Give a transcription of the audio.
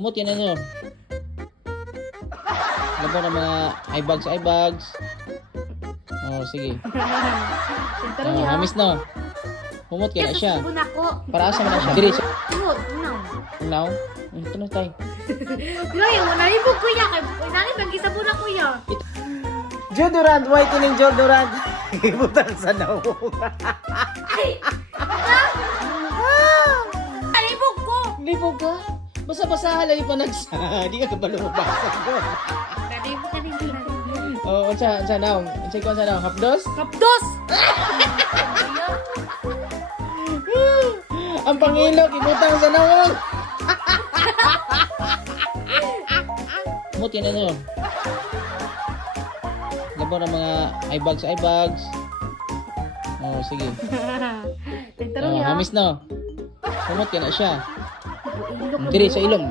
Kumot yan ano. Labo ng mga eye bags. Oh, sige. Hamis no. Kumot kaya siya. Para asa man na siya. Diri sa now. Ito na tayo. Yung nalibog ko ya kay nani bang gisabon ako ya. Deodorant, whitening deodorant. Ibutang sa naong. Nalibog ko. Hindi po ba? Basa-basa halay pa nagsa. Di ka kabalubasa ko. Nalibog ka din nalibog. Oh, unsa naong? Unsa ko unsa naong? Hapdos? Kapdos. Ang pangilog ibutang sa naong. Kumot yan ano. Labo ng mga eye bags. Oh, sige. Tentaro ya. Hamis no. Kumot yan na siya. Diri sa ilong.